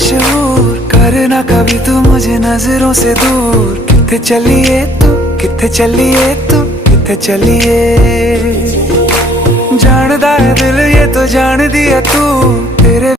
मशहूर, करना कभी तू मुझे नजरों से दूर। किथे चलिए तू, किथे चलिए तू, किथे चलिए। जानदा है दिल ये तो जान दिया तू, तेरे